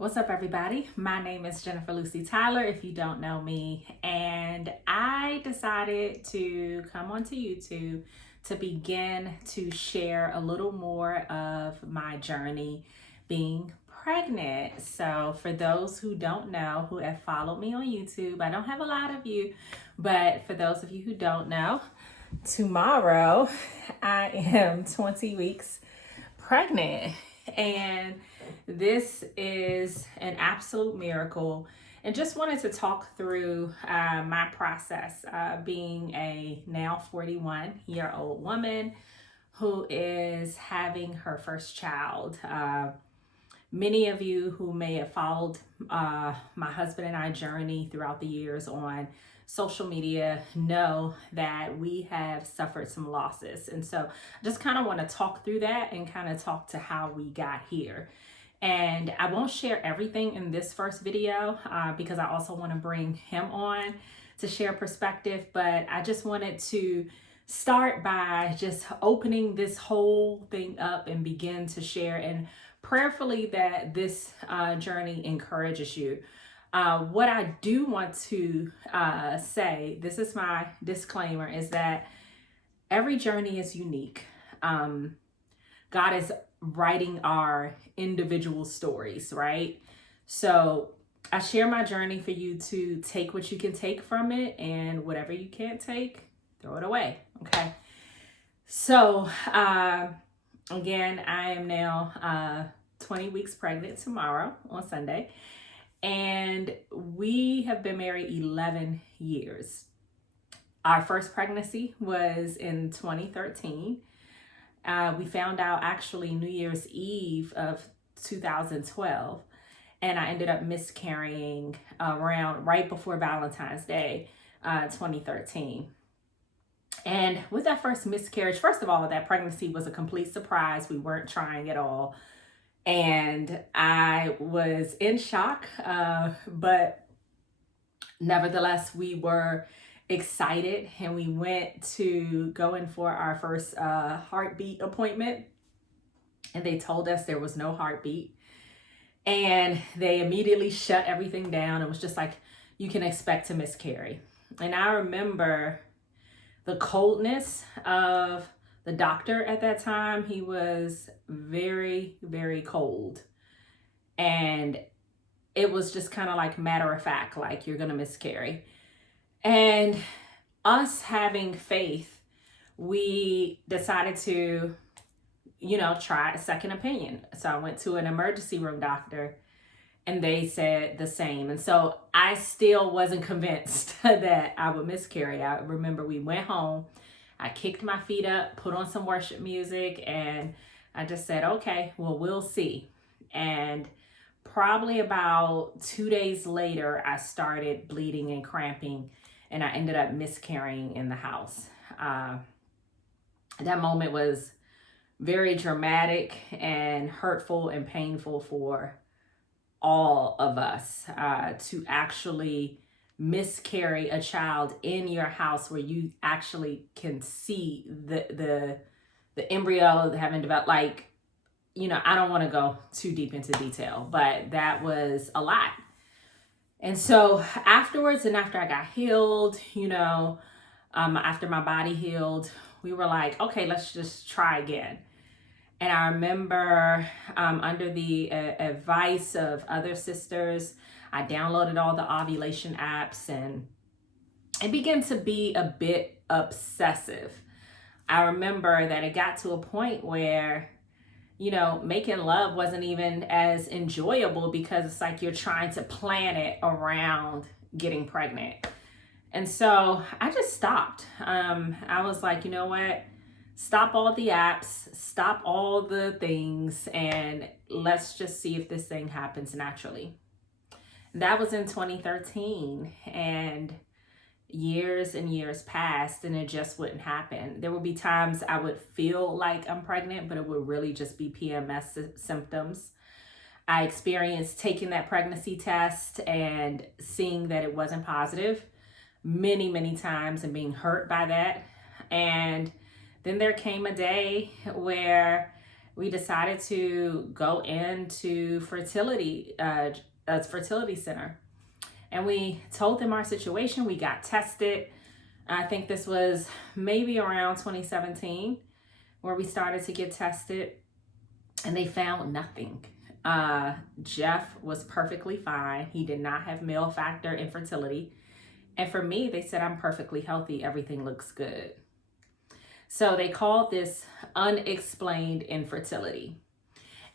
What's up, everybody? My name is Jennifer Lucy Tyler, if you don't know me, and I decided to come onto YouTube to begin to share a little more of my journey being pregnant. So for those who don't know, who have followed me on YouTube, I don't have a lot of you, but for those of you who don't know, tomorrow I am 20 weeks pregnant, and this is an absolute miracle. And just wanted to talk through my process being a now 41-year-old woman who is having her first child. Many of you who may have followed my husband and I journey throughout the years on social media know that we have suffered some losses. And so I just kind of want to talk through that and kind of talk to how we got here. And I won't share everything in this first video because I also want to bring him on to share perspective. But I just wanted to start by just opening this whole thing up and begin to share, and prayerfully that this journey encourages you. What I do want to say, this is my disclaimer, is that every journey is unique. God is writing our individual stories, right? So I share my journey for you to take what you can take from it, and whatever you can't take, throw it away, okay? So again, I am now 20 weeks pregnant tomorrow on Sunday, and we have been married 11 years. Our first pregnancy was in 2013. We found out actually New Year's Eve of 2012, and I ended up miscarrying around right before Valentine's Day, 2013. And with that first miscarriage, first of all, that pregnancy was a complete surprise. We weren't trying at all. And I was in shock, but nevertheless, we were excited, and we went to go in for our first heartbeat appointment, and they told us there was no heartbeat, and they immediately shut everything down. It was just like, you can expect to miscarry. And I remember the coldness of the doctor at that time. He was very, very cold, and it was just kind of like matter of fact, like, you're gonna miscarry. And us having faith, we decided to, try a second opinion. So I went to an emergency room doctor, and they said the same. And so I still wasn't convinced that I would miscarry. I remember we went home, I kicked my feet up, put on some worship music, and I just said, okay, well, we'll see. And probably about 2 days later, I started bleeding and cramping, and I ended up miscarrying in the house. That moment was very dramatic and hurtful and painful for all of us, to actually miscarry a child in your house where you actually can see the embryo having developed. Like, I don't want to go too deep into detail, but that was a lot. And so afterwards, and after I got healed, after my body healed, we were like, okay, let's just try again. And I remember under the advice of other sisters, I downloaded all the ovulation apps, and it began to be a bit obsessive. I remember that it got to a point where, making love wasn't even as enjoyable, because it's like you're trying to plan it around getting pregnant. And so I just stopped. I was like, you know what? Stop all the apps, stop all the things, and let's just see if this thing happens naturally. That was in 2013, and years and years passed, and it just wouldn't happen. There would be times I would feel like I'm pregnant, but it would really just be PMS symptoms. I experienced taking that pregnancy test and seeing that it wasn't positive many, many times, and being hurt by that. And then there came a day where we decided to go into a fertility center. And we told them our situation. We got tested. I think this was maybe around 2017 where we started to get tested, and they found nothing. Jeff was perfectly fine. He did not have male factor infertility. And for me, they said I'm perfectly healthy. Everything looks good. So they called this unexplained infertility.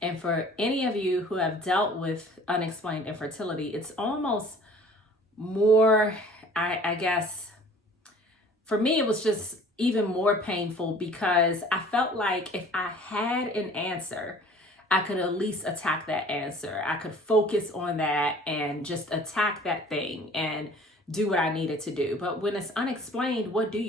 And for any of you who have dealt with unexplained infertility, it's almost more, I guess, for me, it was just even more painful because I felt like if I had an answer, I could at least attack that answer. I could focus on that and just attack that thing and do what I needed to do. But when it's unexplained, what do?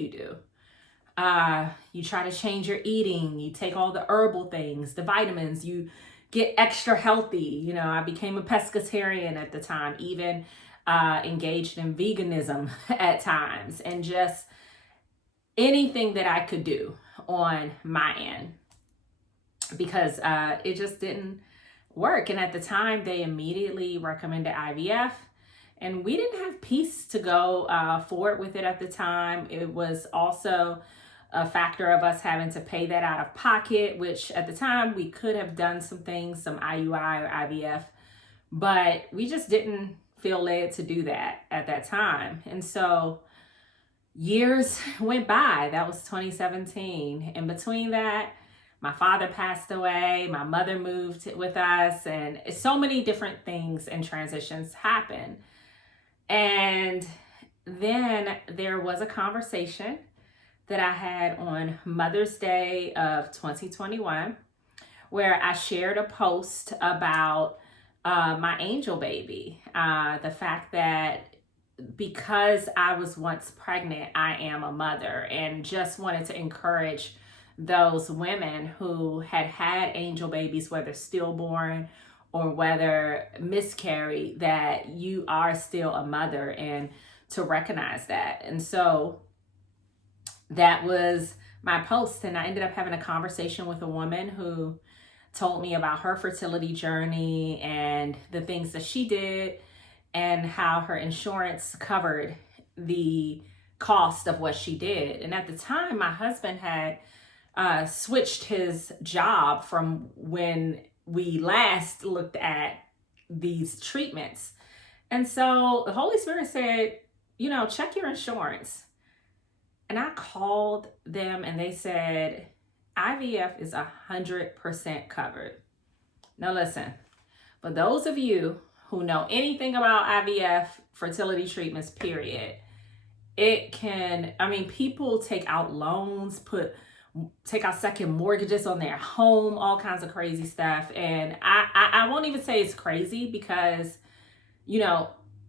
You try to change your eating. You take all the herbal things, the vitamins, you get extra healthy. I became a pescatarian at the time, even engaged in veganism at times, and just anything that I could do on my end because it just didn't work. And at the time, they immediately recommended IVF. And we didn't have peace to go forward with it at the time. It was also a factor of us having to pay that out of pocket, which at the time we could have done some things, some IUI or IVF, but we just didn't feel led to do that at that time. And so years went by. That was 2017. In between that, my father passed away, my mother moved with us, and so many different things and transitions happened. And then there was a conversation that I had on Mother's Day of 2021 where I shared a post about my angel baby. The fact that because I was once pregnant, I am a mother, and just wanted to encourage those women who had angel babies, whether stillborn or whether miscarried, that you are still a mother, and to recognize that. And so that was my post. And I ended up having a conversation with a woman who told me about her fertility journey and the things that she did and how her insurance covered the cost of what she did. And at the time, my husband had switched his job from when we last looked at these treatments. And so the Holy Spirit said, check your insurance. And I called them and they said, IVF is 100% covered. Now listen, for those of you who know anything about IVF fertility treatments, period, people take out loans, take out second mortgages on their home, all kinds of crazy stuff. And I won't even say it's crazy because,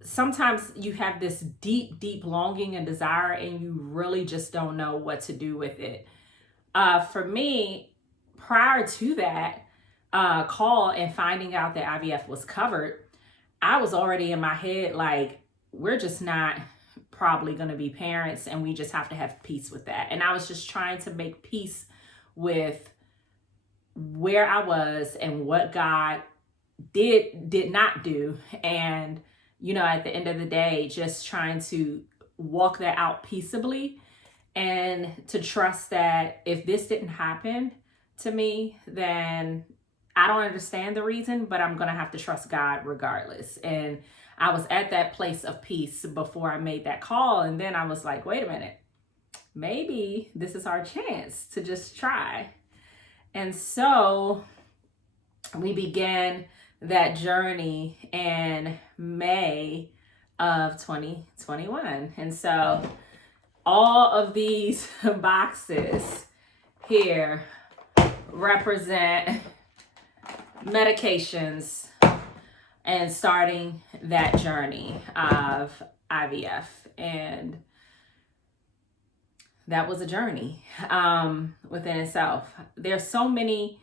sometimes you have this deep, deep longing and desire and you really just don't know what to do with it. For me, prior to that call and finding out that IVF was covered, I was already in my head like, we're just not probably going to be parents, and we just have to have peace with that. And I was just trying to make peace with where I was and what God did not do. And, at the end of the day, just trying to walk that out peaceably and to trust that if this didn't happen to me, then I don't understand the reason, but I'm going to have to trust God regardless. And I was at that place of peace before I made that call. And then I was like, wait a minute, maybe this is our chance to just try. And so we began that journey in May of 2021. And so all of these boxes here represent medications and starting that journey of IVF. And that was a journey within itself. There's so many,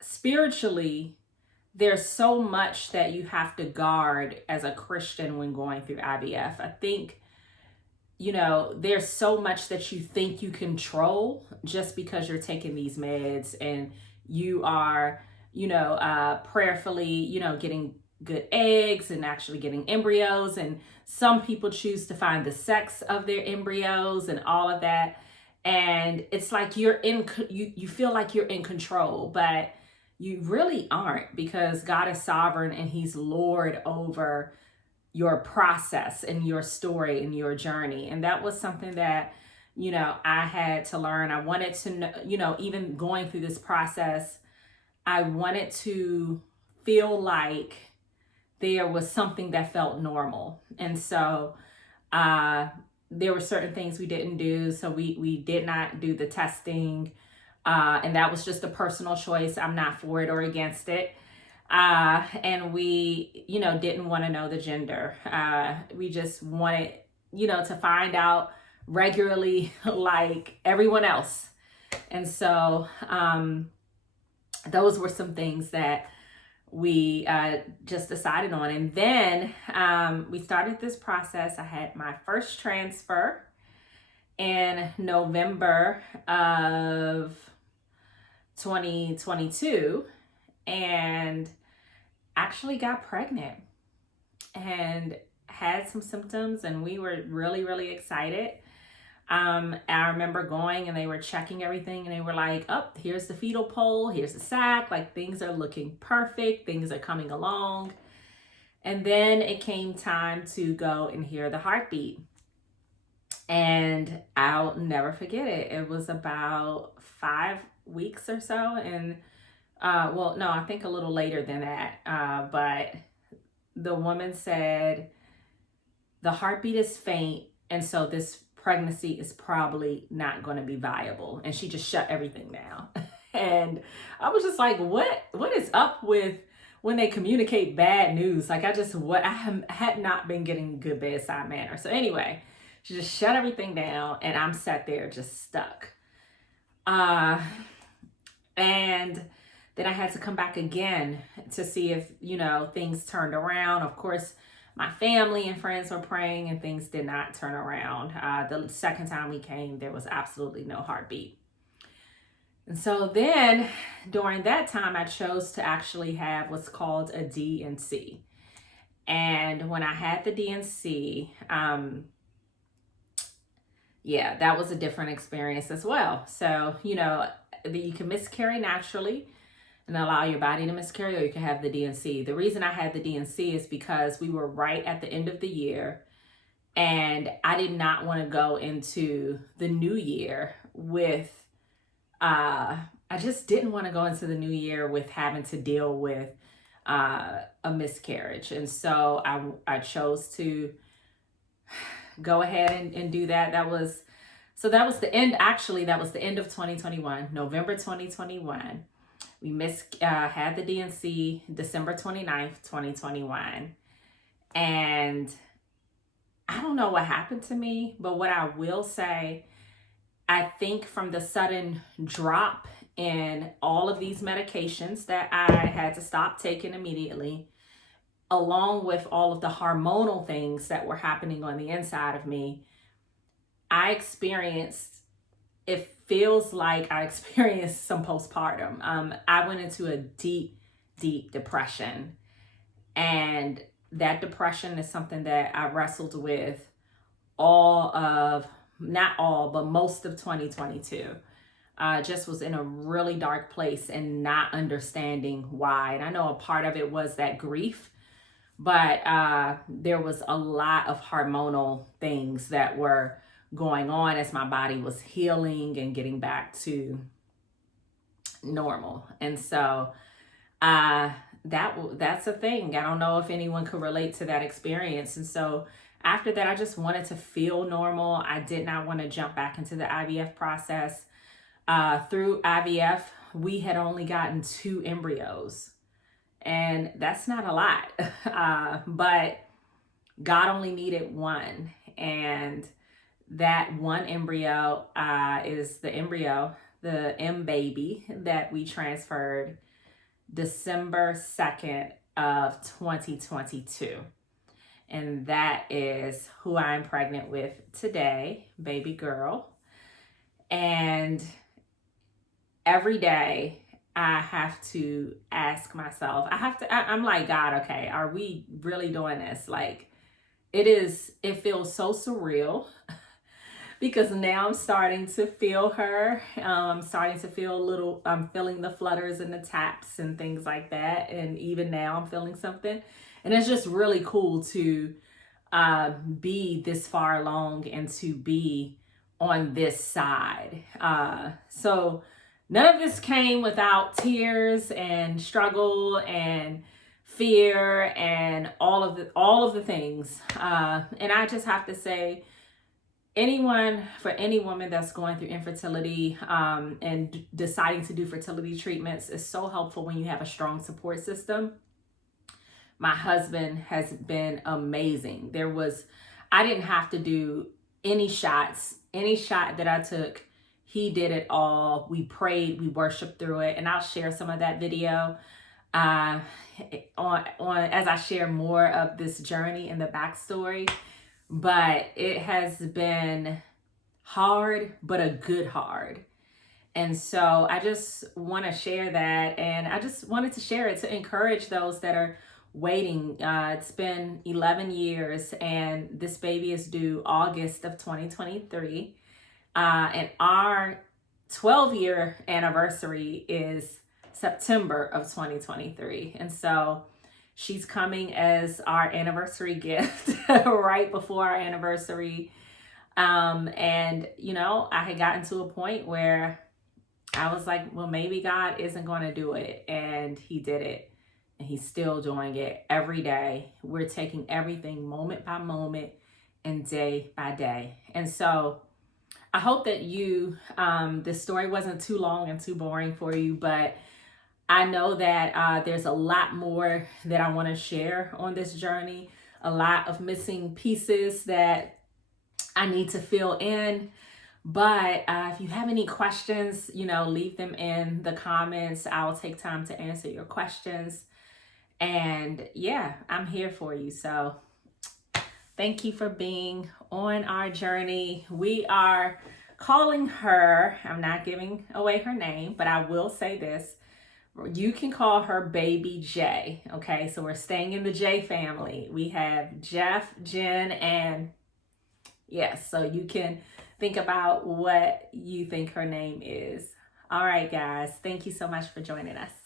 spiritually, there's so much that you have to guard as a Christian when going through IVF. I think there's so much that you think you control just because you're taking these meds, and you are, prayerfully, getting good eggs and actually getting embryos. And some people choose to find the sex of their embryos and all of that. And it's like you feel like you're in control, but you really aren't, because God is sovereign and He's Lord over your process and your story and your journey. And that was something that, I had to learn. I wanted to know, even going through this process, I wanted to feel like there was something that felt normal. And so there were certain things we didn't do. So we did not do the testing. And that was just a personal choice. I'm not for it or against it. And we, didn't want to know the gender. We just wanted, to find out regularly like everyone else. And so those were some things that we just decided on. And then we started this process. I had my first transfer in November of 2022, and actually got pregnant and had some symptoms, and we were really, really excited. I remember going and they were checking everything, and they were like, oh, here's the fetal pole, here's the sac, like things are looking perfect, things are coming along. And then it came time to go and hear the heartbeat. And I'll never forget it. It was about 5 weeks or so. And well, no, I think a little later than that. But the woman said, the heartbeat is faint, and so this pregnancy is probably not going to be viable. And she just shut everything down. And I was just like, what is up with when they communicate bad news? Like I had not been getting good bedside manner. So anyway, she just shut everything down, and I'm sat there just stuck. And then I had to come back again to see if, things turned around. Of course, my family and friends were praying, and things did not turn around. The second time we came, there was absolutely no heartbeat. And so then during that time, I chose to actually have what's called a D&C. And when I had the D&C, that was a different experience as well. So, you can miscarry naturally and allow your body to miscarry, or you can have the D&C. The reason I had the D&C is because we were right at the end of the year, and I did not want to go into the new year with, I just didn't want to go into the new year with having to deal with a miscarriage. And so I chose to go ahead and do that. That was the end. Actually, that was the end of 2021, November 2021. We had the D&C December 29th, 2021. And I don't know what happened to me, but what I will say, I think from the sudden drop in all of these medications that I had to stop taking immediately, along with all of the hormonal things that were happening on the inside of me, it feels like I experienced some postpartum. I went into a deep, deep depression. And that depression is something that I wrestled with most of 2022. Just was in a really dark place and not understanding why. And I know a part of it was that grief, but there was a lot of hormonal things that were going on as my body was healing and getting back to normal. And so that's a thing. I don't know if anyone could relate to that experience. And so after that, I just wanted to feel normal. I did not want to jump back into the IVF process. Through IVF, we had only gotten 2 embryos, and that's not a lot. But God only needed 1, and that 1 embryo is the M baby that we transferred December 2nd of 2022. and that is who I'm pregnant with today, baby girl. And every day I have to ask myself, I'm like, God, okay, are we really doing this? Like, it feels so surreal because now I'm starting to feel her. I'm starting to feel I'm feeling the flutters and the taps and things like that. And even now I'm feeling something. And it's just really cool to be this far along and to be on this side. So none of this came without tears and struggle and fear and all of the things. And I just have to say, for any woman that's going through infertility and deciding to do fertility treatments, is so helpful when you have a strong support system. My husband has been amazing. I didn't have to do any shots. Any shot that I took, he did it all. We prayed, we worshiped through it, and I'll share some of that video on as I share more of this journey and the backstory. But it has been hard, but a good hard. And so I just want to share that, and I just wanted to share it to encourage those that are waiting. It's been 11 years, and this baby is due August of 2023. And our 12-year anniversary is September of 2023. And so she's coming as our anniversary gift right before our anniversary. And, I had gotten to a point where I was like, well, maybe God isn't going to do it. And he did it. And he's still doing it every day. We're taking everything moment by moment and day by day. And so I hope that this story wasn't too long and too boring for you, but I know that there's a lot more that I want to share on this journey, a lot of missing pieces that I need to fill in. But if you have any questions, leave them in the comments. I'll take time to answer your questions. And yeah, I'm here for you. So thank you for being on our journey. We are calling her, I'm not giving away her name, but I will say this. You can call her Baby J. Okay, so we're staying in the J family. We have Jeff, Jen, and yes, so you can think about what you think her name is. All right, guys, thank you so much for joining us.